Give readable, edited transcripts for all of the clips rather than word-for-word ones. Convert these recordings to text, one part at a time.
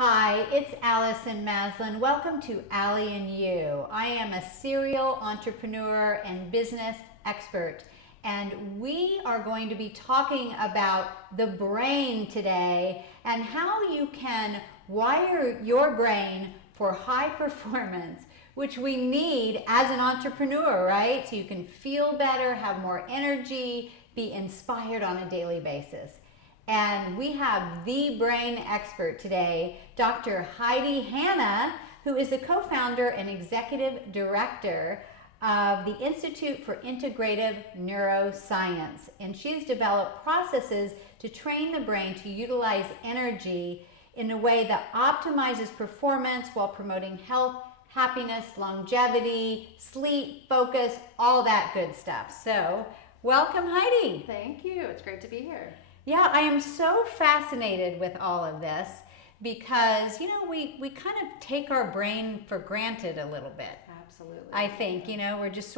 Hi, it's Allison Maslan. Welcome to Allie and You. I am a serial entrepreneur and business expert, and we are going to be talking about the brain today and how you can wire your brain for high performance, which we need as an entrepreneur, right? So you can feel better, have more energy, be inspired on a daily basis. And we have the brain expert today, Dr. Heidi Hanna, who is the co-founder and executive director of the Institute for Integrative Neuroscience. And she's developed processes to train the brain to utilize energy in a way that optimizes performance while promoting health, happiness, longevity, sleep, focus, all that good stuff. So, welcome, Heidi. Thank you. It's great to be here. Yeah, I am so fascinated with all of this because, we kind of take our brain for granted a little bit. Absolutely. I think, we're just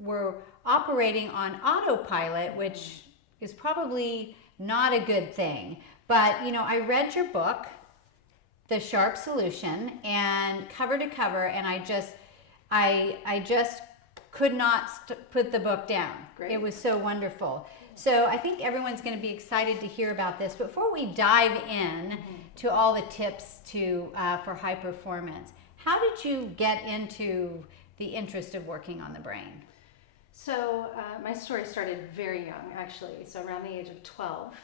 we're operating on autopilot, which is probably not a good thing. But, I read your book, The Sharp Solution, and cover to cover, and I just could not put the book down. Great. It was so wonderful. So I think everyone's going to be excited to hear about this. Before we dive in to all the tips for high performance, how did you get into the interest of working on the brain? So my story started very young, actually. So around the age of 12,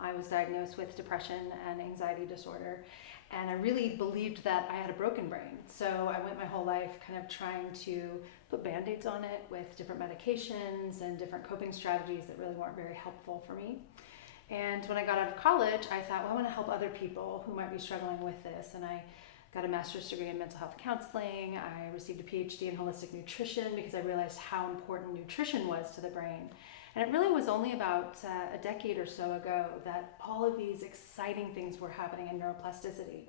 I was diagnosed with depression and anxiety disorder. And I really believed that I had a broken brain. So I went my whole life kind of trying to put Band-Aids on it with different medications and different coping strategies that really weren't very helpful for me. And when I got out of college, I thought, well, I want to help other people who might be struggling with this. And I got a master's degree in mental health counseling. I received a PhD in holistic nutrition because I realized how important nutrition was to the brain. And it really was only about a decade or so ago that all of these exciting things were happening in neuroplasticity.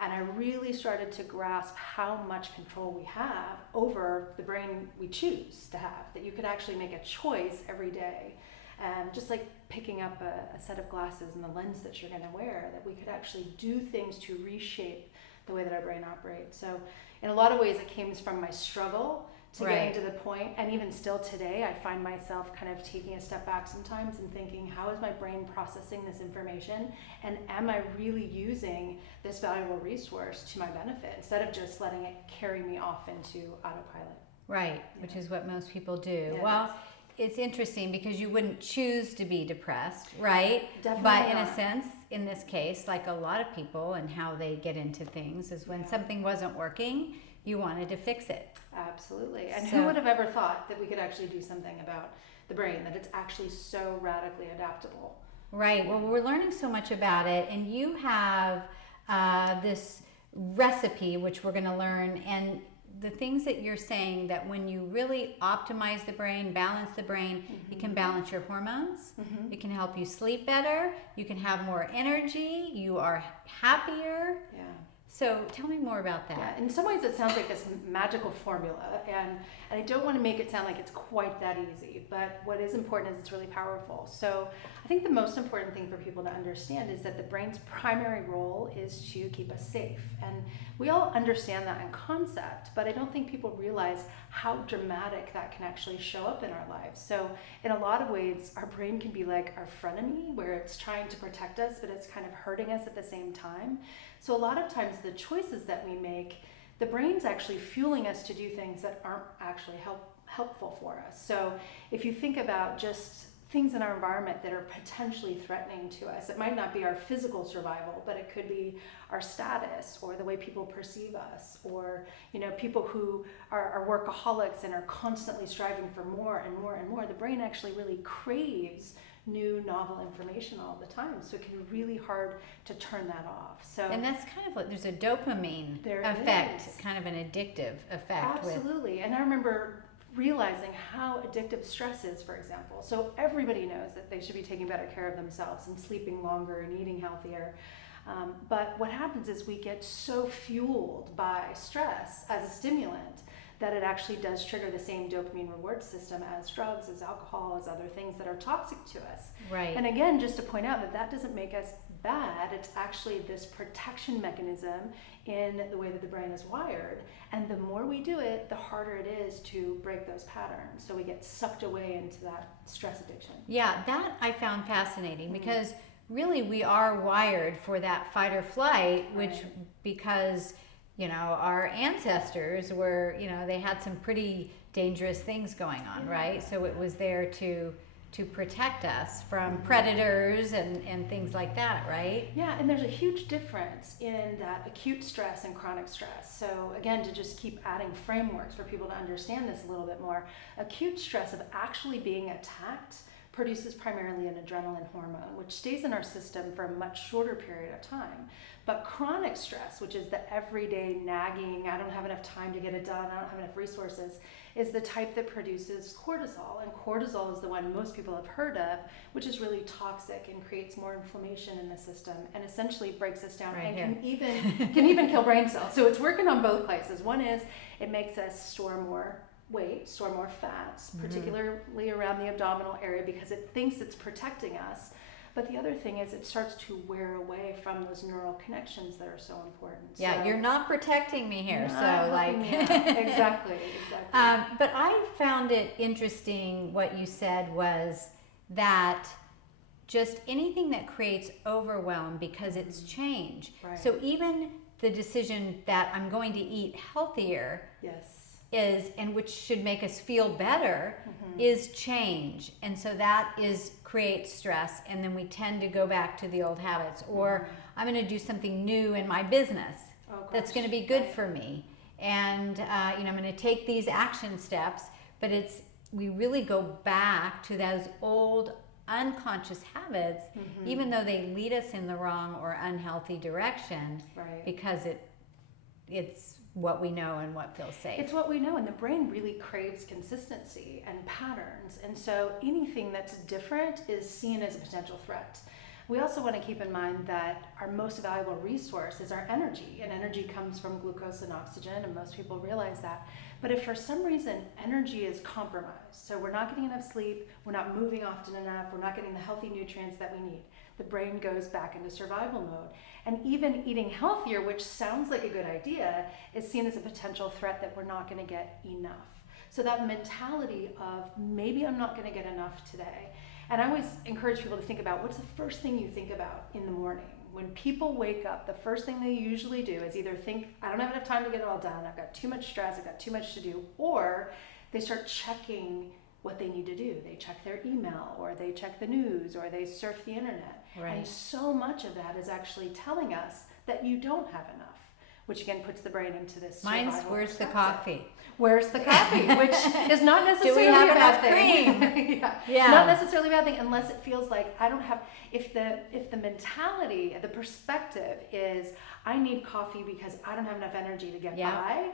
And I really started to grasp how much control we have over the brain we choose to have, that you could actually make a choice every day. Just like picking up a set of glasses and the lens that you're going to wear, that we could actually do things to reshape the way that our brain operates. So in a lot of ways, it came from my struggle to getting to the point, and even still today, I find myself kind of taking a step back sometimes and thinking, how is my brain processing this information, and am I really using this valuable resource to my benefit instead of just letting it carry me off into autopilot? Right, which is what most people do. Yeah, well, it's interesting because you wouldn't choose to be depressed, right? Definitely but in not. a sense, in this case, like a lot of people and how they get into things is when something wasn't working, you wanted to fix it. Absolutely. And who would have ever thought that we could actually do something about the brain, that it's actually so radically adaptable? Right. Well, we're learning so much about it, and you have this recipe, which we're going to learn, and the things that you're saying, that when you really optimize the brain, balance the brain, you can balance your hormones, it can help you sleep better, you can have more energy, you are happier. Yeah. So tell me more about that. Yeah, in some ways it sounds like this magical formula, and I don't want to make it sound like it's quite that easy, but what is important is it's really powerful. So I think the most important thing for people to understand is that the brain's primary role is to keep us safe. And we all understand that in concept, but I don't think people realize how dramatic that can actually show up in our lives. So in a lot of ways, our brain can be like our frenemy, where it's trying to protect us, but it's kind of hurting us at the same time. So a lot of times the choices that we make, the brain's actually fueling us to do things that aren't actually helpful for us. So if you think about just things in our environment that are potentially threatening to us, it might not be our physical survival, but it could be our status or the way people perceive us, or people who are workaholics and are constantly striving for more and more and more. The brain actually really craves new novel information all the time, so it can be really hard to turn that off. So, and that's kind of what, there's a dopamine effect, kind of an addictive effect. Absolutely. And I remember realizing how addictive stress is, for example. So everybody knows that they should be taking better care of themselves and sleeping longer and eating healthier. But what happens is we get so fueled by stress as a stimulant that it actually does trigger the same dopamine reward system as drugs, as alcohol, as other things that are toxic to us. Right. And again, just to point out that that doesn't make us bad. It's actually this protection mechanism in the way that the brain is wired. And the more we do it, the harder it is to break those patterns. So we get sucked away into that stress addiction. Yeah, that I found fascinating because really we are wired for that fight or flight, which because, our ancestors were, they had some pretty dangerous things going on, right? So it was there to protect us from predators and things like that, right? Yeah, and there's a huge difference in that acute stress and chronic stress. So again, to just keep adding frameworks for people to understand this a little bit more, acute stress of actually being attacked produces primarily an adrenaline hormone, which stays in our system for a much shorter period of time. But chronic stress, which is the everyday nagging, I don't have enough time to get it done, I don't have enough resources, is the type that produces cortisol. And cortisol is the one most people have heard of, which is really toxic and creates more inflammation in the system and essentially breaks us down can even kill brain cells. So it's working on both places. One is it makes us store more weight, store more fats, particularly around the abdominal area because it thinks it's protecting us. But the other thing is it starts to wear away from those neural connections that are so important. Yeah, so, you're not protecting me here. Exactly. But I found it interesting what you said was that just anything that creates overwhelm because it's change. Right. So even the decision that I'm going to eat healthier and which should make us feel better is change. And so that creates stress, and then we tend to go back to the old habits. Or I'm going to do something new in my business that's going to be good for me. And I'm going to take these action steps, but we really go back to those old unconscious habits, even though they lead us in the wrong or unhealthy direction, because it's what we know and what feels safe. It's what we know, and the brain really craves consistency and patterns, and so anything that's different is seen as a potential threat. We also want to keep in mind that our most valuable resource is our energy, and energy comes from glucose and oxygen, and most people realize that. But if for some reason energy is compromised, so we're not getting enough sleep, we're not moving often enough, we're not getting the healthy nutrients that we need, the brain goes back into survival mode. And even eating healthier, which sounds like a good idea, is seen as a potential threat that we're not going to get enough. So that mentality of maybe I'm not going to get enough today. And I always encourage people to think about what's the first thing you think about in the morning. When people wake up, the first thing they usually do is either think, I don't have enough time to get it all done, I've got too much stress, I've got too much to do, or they start checking what they need to do. They check their email, or they check the news, or they surf the internet. Right. And so much of that is actually telling us that you don't have enough, which again puts the brain into this Mine's where's the coffee? Where's the coffee? Which is not necessarily Do we have a bad enough thing. cream? Yeah. Not necessarily a bad thing unless it feels like I don't have, if the mentality, the perspective is I need coffee because I don't have enough energy to get by,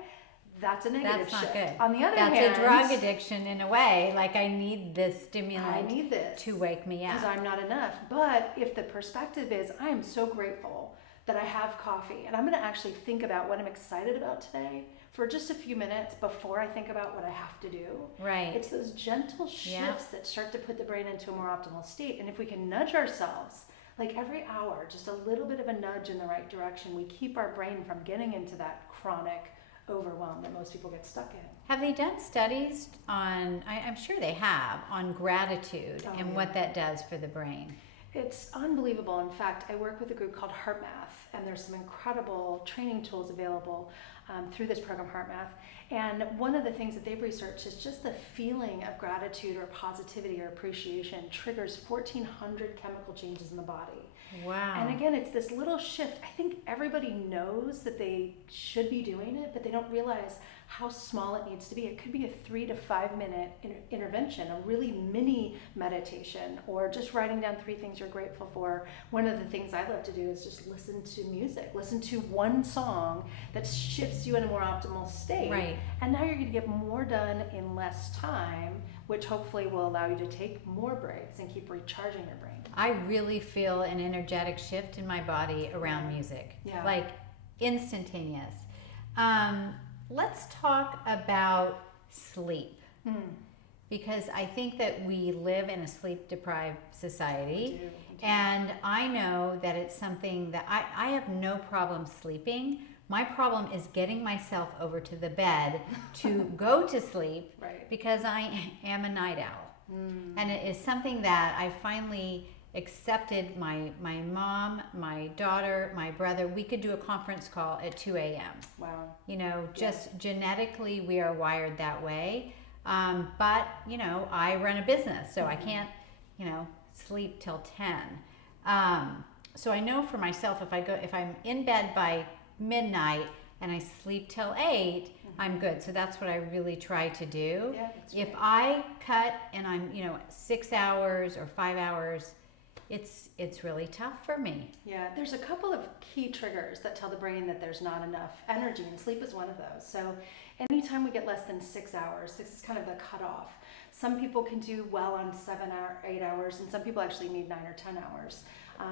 that's a negative That's not shift. good. On the other hand, that's a drug addiction in a way. Like I need this stimulant. I need this to wake me up because I'm not enough. But if the perspective is I am so grateful that I have coffee, and I'm going to actually think about what I'm excited about today for just a few minutes before I think about what I have to do. Right. It's those gentle shifts that start to put the brain into a more optimal state. And if we can nudge ourselves, like every hour, just a little bit of a nudge in the right direction, we keep our brain from getting into that chronic overwhelm that most people get stuck in. Have they done studies on, I'm sure they have, on gratitude and what that does for the brain? It's unbelievable. In fact, I work with a group called HeartMath, and there's some incredible training tools available through this program, HeartMath. And one of the things that they've researched is just the feeling of gratitude or positivity or appreciation triggers 1,400 chemical changes in the body. Wow. And again, it's this little shift. I think everybody knows that they should be doing it, but they don't realize how small it needs to be. It could be a 3 to 5 minute intervention, a really mini meditation, or just writing down 3 things you're grateful for. One of the things I love to do is just listen to music. Listen to one song that shifts you in a more optimal state. Right. And now you're going to get more done in less time, which hopefully will allow you to take more breaks and keep recharging your brain. I really feel an energetic shift in my body around music. Yeah. Like instantaneous. Let's talk about sleep. Because I think that we live in a sleep-deprived society. And I know that it's something that I have no problem sleeping. My problem is getting myself over to the bed to go to sleep Right. because I am a night owl. And it is something that I finally accepted. My mom, my daughter, my brother, we could do a conference call at 2 a.m. Wow. You know, just genetically we are wired that way. But, you know, I run a business, so I can't, you know, sleep till 10. So I know for myself, if I'm in bed by midnight and I sleep till 8, I'm good. So that's what I really try to do. Yeah, if I cut and I'm, you know, 6 hours or 5 hours, it's really tough for me. Yeah, there's a couple of key triggers that tell the brain that there's not enough energy, and sleep is one of those. So anytime we get less than 6 hours, 6 is kind of the cutoff. Some people can do well on 7 or 8 hours, and some people actually need 9 or 10 hours.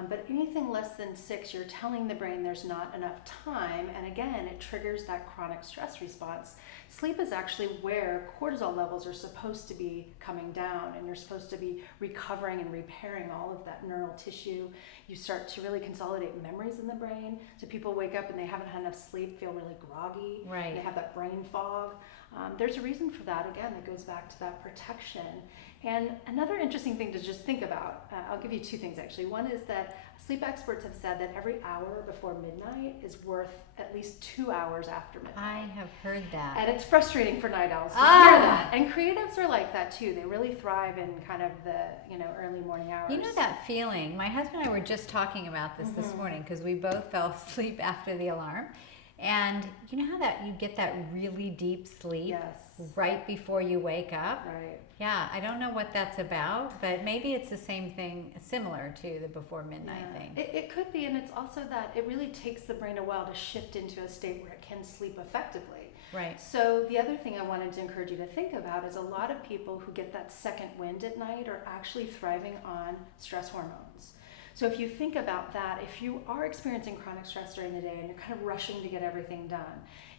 But anything less than 6, you're telling the brain there's not enough time, and again, it triggers that chronic stress response. Sleep is actually where cortisol levels are supposed to be coming down, and you're supposed to be recovering and repairing all of that neural tissue. You start to really consolidate memories in the brain. So people wake up and they haven't had enough sleep, feel really groggy. Right. They have that brain fog. There's a reason for that. Again, it goes back to that protection. And another interesting thing to just think about, I'll give you 2 things actually. One is that sleep experts have said that every hour before midnight is worth at least 2 hours after midnight. I have heard that. And it's frustrating for night owls to hear that. And creatives are like that too. They really thrive in kind of the, you know, early morning hours. You know that feeling? My husband and I were just talking about this morning because we both fell asleep after the alarm. And you know how that you get that really deep sleep right before you wake up? Right. Yeah, I don't know what that's about, but maybe it's the same thing, similar to the before midnight thing. It could be, and it's also that it really takes the brain a while to shift into a state where it can sleep effectively. Right. So the other thing I wanted to encourage you to think about is a lot of people who get that second wind at night are actually thriving on stress hormones. So if you think about that, if you are experiencing chronic stress during the day and you're kind of rushing to get everything done,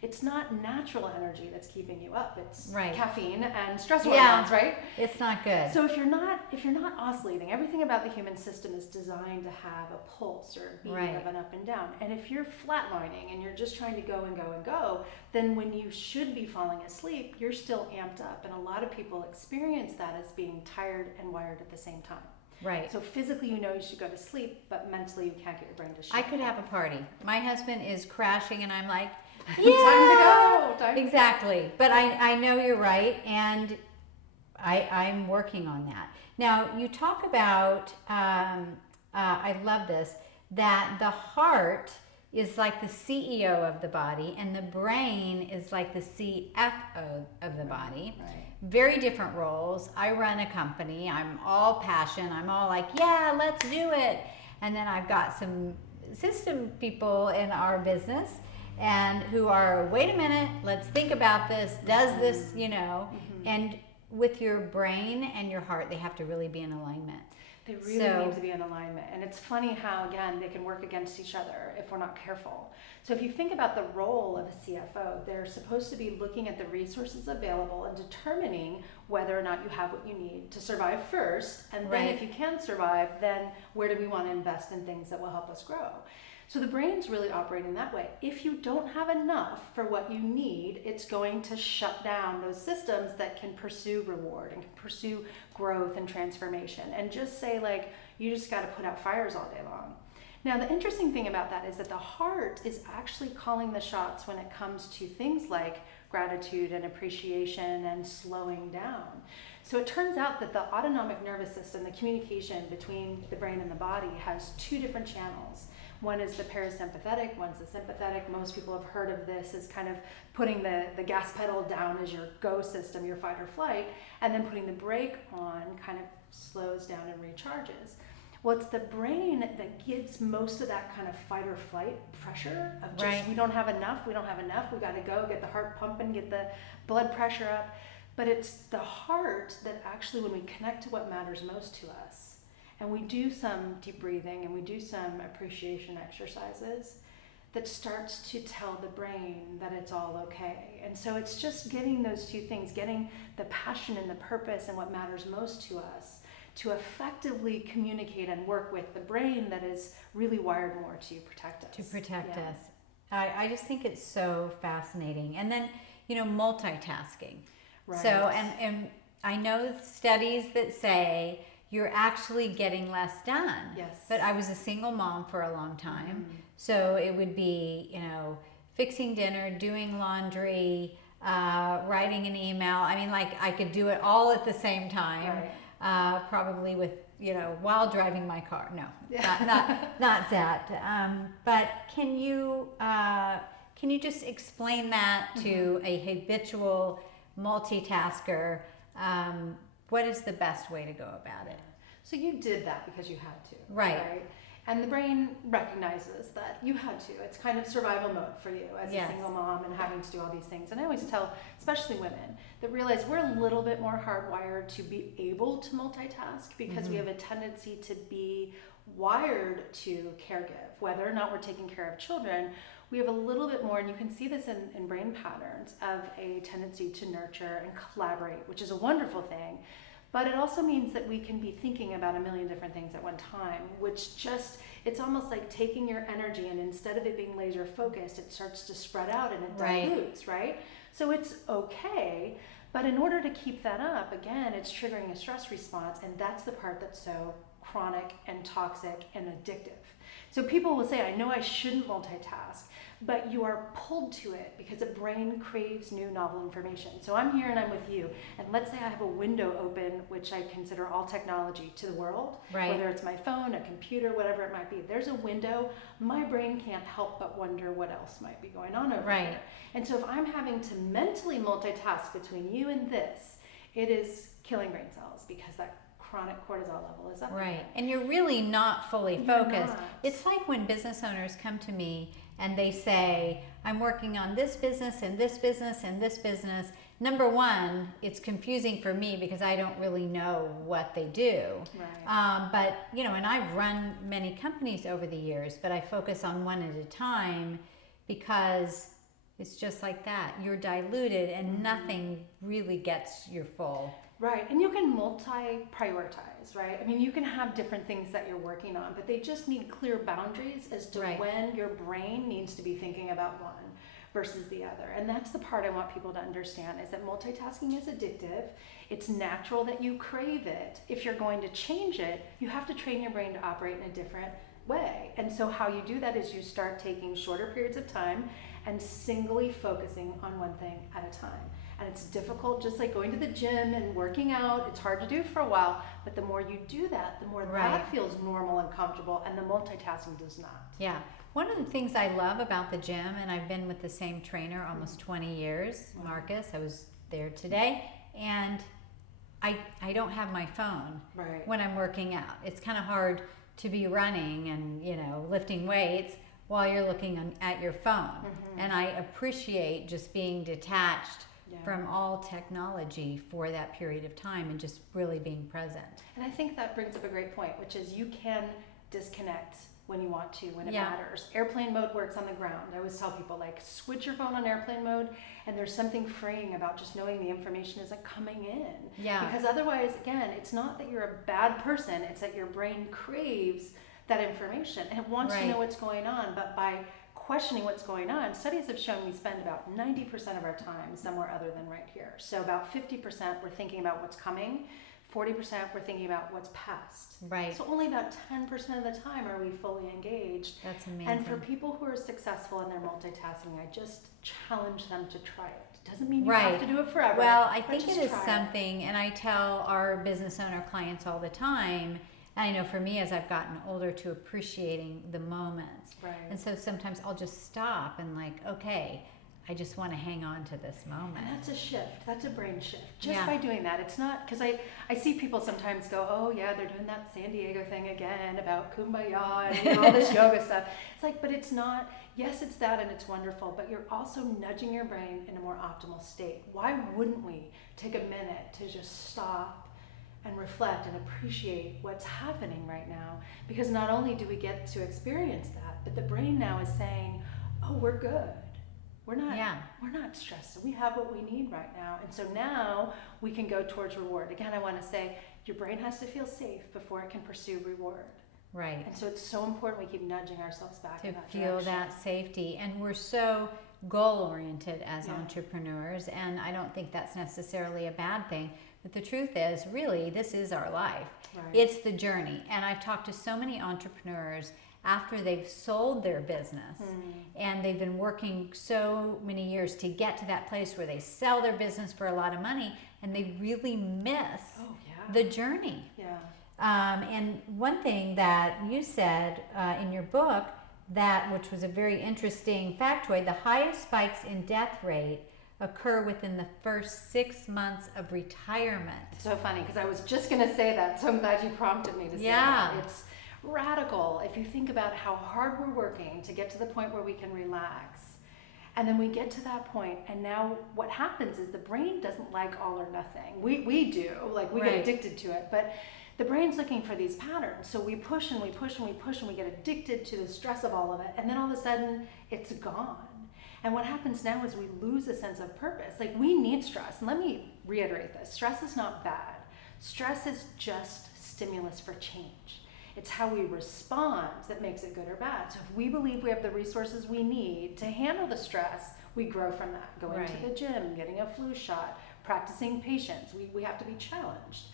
it's not natural energy that's keeping you up. It's caffeine and stress hormones, right? It's not good. So if you're not oscillating, everything about the human system is designed to have a pulse or a beat of an up and down. And if you're flatlining and you're just trying to go and go and go, then when you should be falling asleep, you're still amped up. And a lot of people experience that as being tired and wired at the same time. Right. So physically you know you should go to sleep, but mentally you can't get your brain to shut I could down. have a party. My husband is crashing and I'm like, Time to go. Exactly. But I know you're right, and I'm working on that. Now, you talk about, I love this, that the heart is like the CEO of the body and the brain is like the CFO of the body. Right. Very different roles. I run a company. I'm all passion. I'm all like, yeah, let's do it. And then I've got some system people in our business and who are, wait a minute, let's think about this. Does this, you know, and with your brain and your heart, they have to really be in alignment. They really need to be in alignment. And it's funny how, again, they can work against each other if we're not careful. So if you think about the role of a CFO, they're supposed to be looking at the resources available and determining whether or not you have what you need to survive first. And then if you can survive, then where do we want to invest in things that will help us grow? So the brain's really operating that way. If you don't have enough for what you need, it's going to shut down those systems that can pursue reward and can pursue growth and transformation and just say, like, you just got to put out fires all day long. Now, the interesting thing about that is that the heart is actually calling the shots when it comes to things like gratitude and appreciation and slowing down. So it turns out that the autonomic nervous system, the communication between the brain and the body, has 2 different channels. One is the parasympathetic, one's the sympathetic. Most people have heard of this as kind of putting the gas pedal down as your go system, your fight or flight, and then putting the brake on kind of slows down and recharges. Well, it's the brain that gives most of that kind of fight or flight pressure of just, we don't have enough, we got to go, get the heart pumping, get the blood pressure up. But it's the heart that actually, when we connect to what matters most to us, and we do some deep breathing and we do some appreciation exercises, that starts to tell the brain that it's all okay. And so it's just getting those 2 things, getting the passion and the purpose and what matters most to us to effectively communicate and work with the brain that is really wired more to protect us. To protect us. I just think it's so fascinating. And then, multitasking. Right. So, and I know studies that say you're actually getting less done. Yes. But I was a single mom for a long time. So it would be, fixing dinner, doing laundry, writing an email. I mean, I could do it all at the same time, probably with, while driving my car. No, not that. But can you just explain that to a habitual multitasker? What is the best way to go about it? So you did that because you had to. Right. And the brain recognizes that you had to. It's kind of survival mode for you as a single mom and having to do all these things. And I always tell, especially women, that realize we're a little bit more hardwired to be able to multitask because we have a tendency to be wired to caregive. Whether or not we're taking care of children, we have a little bit more, and you can see this in brain patterns, of a tendency to nurture and collaborate, which is a wonderful thing. But it also means that we can be thinking about a million different things at one time, which it's almost like taking your energy, and instead of it being laser focused, it starts to spread out and it dilutes, right? So it's okay, but in order to keep that up, again, it's triggering a stress response, and that's the part that's so chronic and toxic and addictive. So people will say, I know I shouldn't multitask, but you are pulled to it because the brain craves new novel information. So I'm here and I'm with you, and let's say I have a window open, which I consider all technology to the world, whether it's my phone, a computer, whatever it might be. There's a window, my brain can't help but wonder what else might be going on over there. And so if I'm having to mentally multitask between you and this, it is killing brain cells because that chronic cortisol level is up. Right. And you're really not fully focused. It's like when business owners come to me and they say, I'm working on this business and this business and this business. Number one, it's confusing for me because I don't really know what they do. But, and I've run many companies over the years, but I focus on one at a time because it's just like that. You're diluted and nothing really gets your full. Right, and you can multi-prioritize, right? I mean, you can have different things that you're working on, but they just need clear boundaries as to when your brain needs to be thinking about one versus the other. And that's the part I want people to understand, is that multitasking is addictive. It's natural that you crave it. If you're going to change it, you have to train your brain to operate in a different way. And so how you do that is you start taking shorter periods of time and singly focusing on one thing at a time. And it's difficult, just like going to the gym and working out. It's hard to do for a while, but the more you do that, the more that feels normal and comfortable, and the multitasking does not. Yeah. One of the things I love about the gym, and I've been with the same trainer almost 20 years, Marcus, I was there today, and I don't have my phone when I'm working out. It's kind of hard to be running and, lifting weights while you're looking at your phone. And I appreciate just being detached from all technology for that period of time and just really being present. And I think that brings up a great point, which is you can disconnect when you want to, when it matters. Airplane mode works on the ground. I always tell people, switch your phone on airplane mode, and there's something freeing about just knowing the information isn't coming in. Because otherwise, again, it's not that you're a bad person, it's that your brain craves that information and it wants to know what's going on, but by questioning what's going on, studies have shown we spend about 90% of our time somewhere other than right here. So about 50% we're thinking about what's coming, 40% we're thinking about what's past. So only about 10% of the time are we fully engaged. That's amazing. And for people who are successful in their multitasking, I just challenge them to try it. It doesn't mean you have to do it forever. Well, I think it is something, and I tell our business owner clients all the time, and I know for me, as I've gotten older, to appreciating the moments. And so sometimes I'll just stop and okay, I just want to hang on to this moment. And that's a shift. That's a brain shift. Just by doing that. It's not, because I see people sometimes go, oh yeah, they're doing that San Diego thing again about kumbaya and all this yoga stuff. It's but it's not, yes, it's that and it's wonderful, but you're also nudging your brain in a more optimal state. Why wouldn't we take a minute to just stop and reflect and appreciate what's happening right now? Because not only do we get to experience that, but the brain now is saying, oh, we're good. We're not stressed. So we have what we need right now. And so now we can go towards reward. Again, I want to say your brain has to feel safe before it can pursue reward. Right. And so it's so important we keep nudging ourselves back To in that feel direction. that safety. And we're so goal-oriented as Yeah. entrepreneurs, and I don't think that's necessarily a bad thing. But the truth is, really, this is our life. Right. It's the journey. And I've talked to so many entrepreneurs after they've sold their business and they've been working so many years to get to that place where they sell their business for a lot of money, and they really miss the journey. Yeah. And one thing that you said in your book, which was a very interesting factoid, the highest spikes in death rate occur within the first 6 months of retirement. So funny, because I was just going to say that, so I'm glad you prompted me to say that. It's radical if you think about how hard we're working to get to the point where we can relax. And then we get to that point, and now what happens is the brain doesn't like all or nothing. We do, like we get addicted to it, but the brain's looking for these patterns. So we push and we push and we push and we get addicted to the stress of all of it, and then all of a sudden it's gone. And what happens now is we lose a sense of purpose. Like, we need stress. And let me reiterate this. Stress is not bad. Stress is just stimulus for change. It's how we respond that makes it good or bad. So if we believe we have the resources we need to handle the stress, we grow from that. Going to the gym, getting a flu shot, practicing patience. We have to be challenged.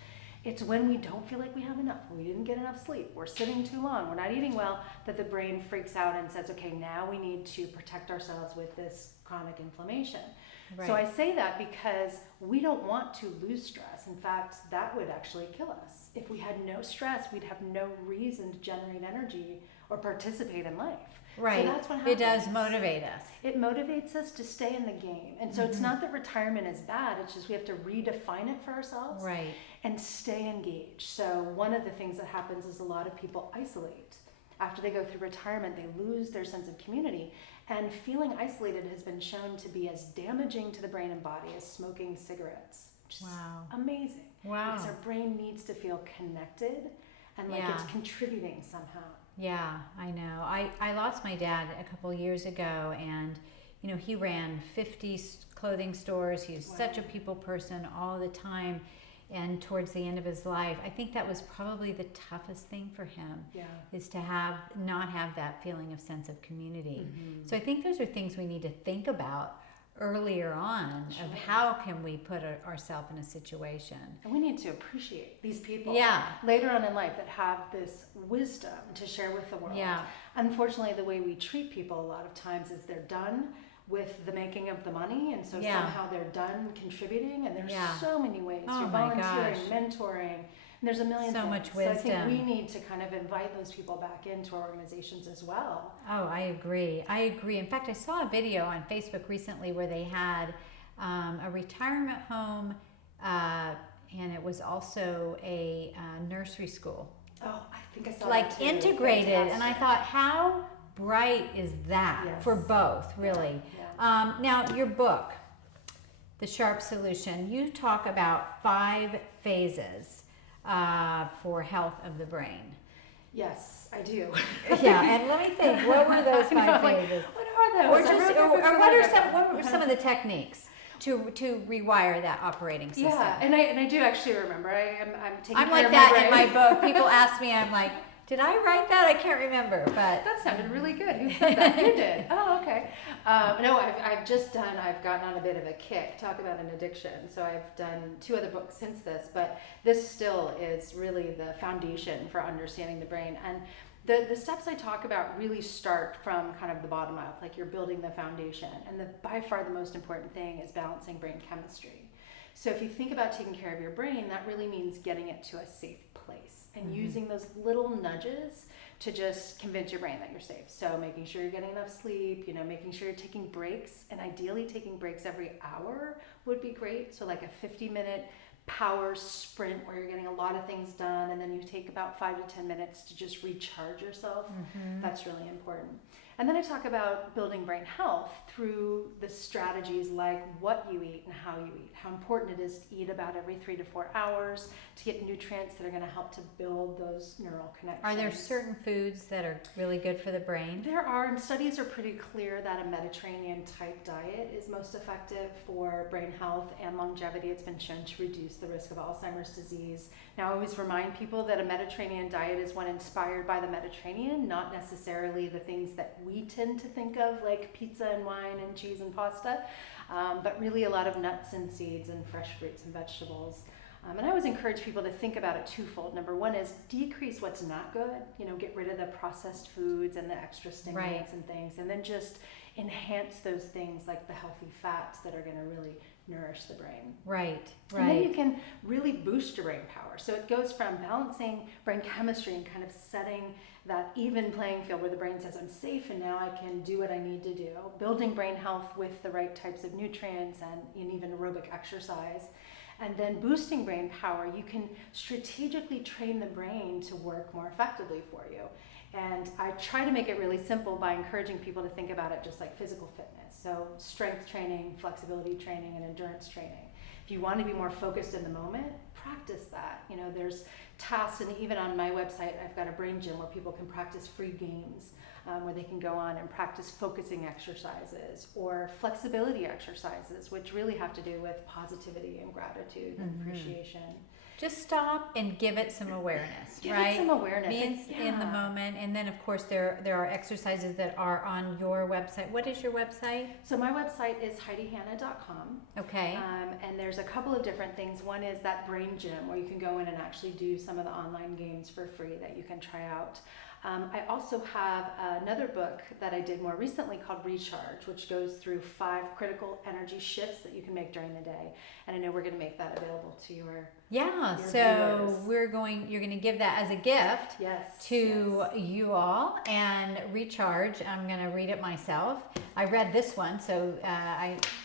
It's when we don't feel like we have enough, we didn't get enough sleep, we're sitting too long, we're not eating well, that the brain freaks out and says, okay, now we need to protect ourselves with this chronic inflammation. Right. So I say that because we don't want to lose stress. In fact, that would actually kill us. If we had no stress, we'd have no reason to generate energy or participate in life. Right. So that's what happens. It does motivate us. It motivates us to stay in the game. And so it's not that retirement is bad, it's just we have to redefine it for ourselves and stay engaged. So one of the things that happens is a lot of people isolate. After they go through retirement, they lose their sense of community. And feeling isolated has been shown to be as damaging to the brain and body as smoking cigarettes. Which is amazing. Wow. Because our brain needs to feel connected and like it's contributing somehow. Yeah, I know. I lost my dad a couple of years ago, and you know, he ran 50 clothing stores. He was such a people person all the time. And towards the end of his life, I think that was probably the toughest thing for him, is to not have that feeling of sense of community. So I think those are things we need to think about earlier on of how can we put ourselves in a situation. And we need to appreciate these people later on in life that have this wisdom to share with the world. Unfortunately, the way we treat people a lot of times is they're done with the making of the money, and so somehow they're done contributing, and there's so many ways. You're volunteering, mentoring, and there's a million things. Much wisdom. So I think we need to kind of invite those people back into our organizations as well. Oh, I agree. In fact, I saw a video on Facebook recently where they had a retirement home, and it was also a nursery school. Oh, I think I saw like that too. Integrated. Fantastic. And I thought, how bright is that for both, really? Now, your book, The Sharp Solution, you talk about 5 phases for health of the brain. Yes, I do. And let me think, what were those 5 phases? What are those? Or what are some of the techniques to rewire that operating system? Yeah, and I do actually remember. I'm taking care like of that my brain. in my book. People ask me, I'm like, did I write that? I can't remember, but that sounded really good. Who said that? You did. Oh, okay. No, I've gotten on a bit of a kick. Talk about an addiction. So I've done 2 other books since this, but this still is really the foundation for understanding the brain. And the steps I talk about really start from kind of the bottom up, like you're building the foundation. And by far the most important thing is balancing brain chemistry. So if you think about taking care of your brain, that really means getting it to a safe place and using those little nudges to just convince your brain that you're safe. So making sure you're getting enough sleep, making sure you're taking breaks, and ideally taking breaks every hour would be great. So like a 50-minute power sprint where you're getting a lot of things done, and then you take about 5 to 10 minutes to just recharge yourself. That's really important. And then I talk about building brain health through the strategies like what you eat and how you eat, how important it is to eat about every 3 to 4 hours to get nutrients that are going to help to build those neural connections. Are there certain foods that are really good for the brain? There are, and studies are pretty clear that a Mediterranean type diet is most effective for brain health and longevity. It's been shown to reduce the risk of Alzheimer's disease. Now, I always remind people that a Mediterranean diet is one inspired by the Mediterranean, not necessarily the things that we tend to think of, like pizza and wine and cheese and pasta, but really a lot of nuts and seeds and fresh fruits and vegetables. And I always encourage people to think about it twofold. Number one is decrease what's not good, get rid of the processed foods and the extra stimulants and things, and then just enhance those things like the healthy fats that are going to really nourish the brain. Right. And then you can really boost your brain power. So it goes from balancing brain chemistry and kind of setting that even playing field where the brain says, I'm safe and now I can do what I need to do. Building brain health with the right types of nutrients and even aerobic exercise. And then boosting brain power, you can strategically train the brain to work more effectively for you. And I try to make it really simple by encouraging people to think about it just like physical fitness. So strength training, flexibility training, and endurance training. If you want to be more focused in the moment, practice that. There's tasks, and even on my website, I've got a brain gym where people can practice free games, where they can go on and practice focusing exercises or flexibility exercises, which really have to do with positivity and gratitude and appreciation. Just stop and give it some awareness, Give right? it some awareness. Be in the moment. And then, of course, there are exercises that are on your website. What is your website? So my website is HeidiHanna.com. Okay. And there's a couple of different things. One is that brain gym where you can go in and actually do some of the online games for free that you can try out. I also have another book that I did more recently called Recharge, which goes through 5 critical energy shifts that you can make during the day. And I know we're going to make that available to your so viewers. You're going to give that as a gift to you all. And Recharge, I'm going to read it myself. I read this one, so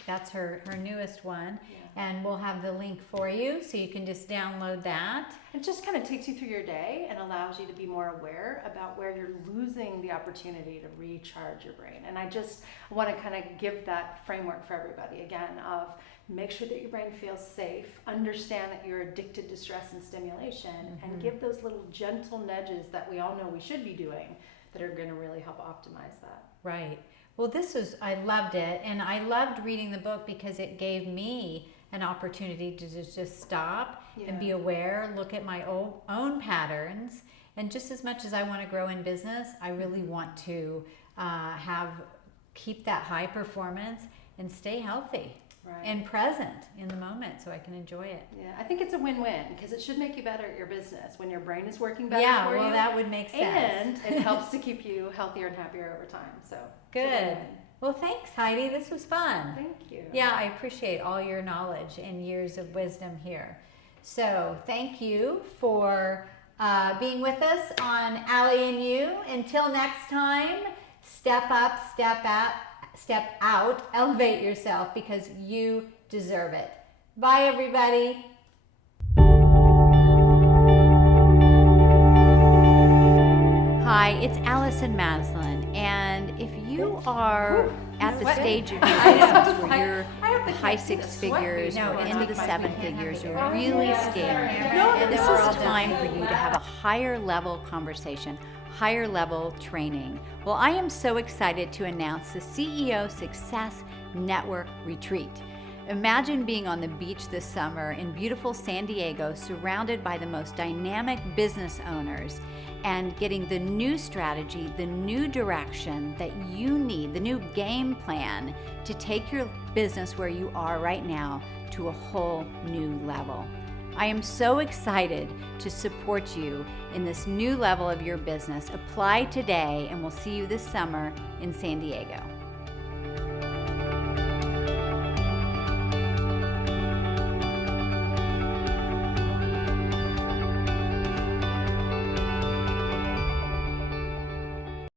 that's her newest one. And we'll have the link for you, so you can just download that. It just kind of takes you through your day and allows you to be more aware about where you're losing the opportunity to recharge your brain. And I just want to kind of give that framework for everybody, again, of make sure that your brain feels safe, understand that you're addicted to stress and stimulation, and give those little gentle nudges that we all know we should be doing that are going to really help optimize that. Right. Well, I loved it, and I loved reading the book because it gave me an opportunity to just stop and be aware, look at my own patterns. And just as much as I want to grow in business, I really want to keep that high performance and stay healthy and present in the moment so I can enjoy it. Yeah, I think it's a win-win because it should make you better at your business when your brain is working better for you. Yeah, well, that would make sense. And it helps to keep you healthier and happier over time. So good. Well, thanks, Heidi. This was fun. Thank you. Yeah, I appreciate all your knowledge and years of wisdom here. So thank you for being with us on Allie and You. Until next time, step up, step out, elevate yourself because you deserve it. Bye, everybody. Hi, it's Allison Maslan, and if you are at the stage of your business where you're high 6 figures or into the 7 figures, you're really scared, and this is time for you to have a higher level conversation, higher level training. Well, I am so excited to announce the CEO Success Network Retreat. Imagine being on the beach this summer in beautiful San Diego, surrounded by the most dynamic business owners, and getting the new strategy, the new direction that you need, the new game plan to take your business where you are right now to a whole new level. I am so excited to support you in this new level of your business. Apply today, and we'll see you this summer in San Diego.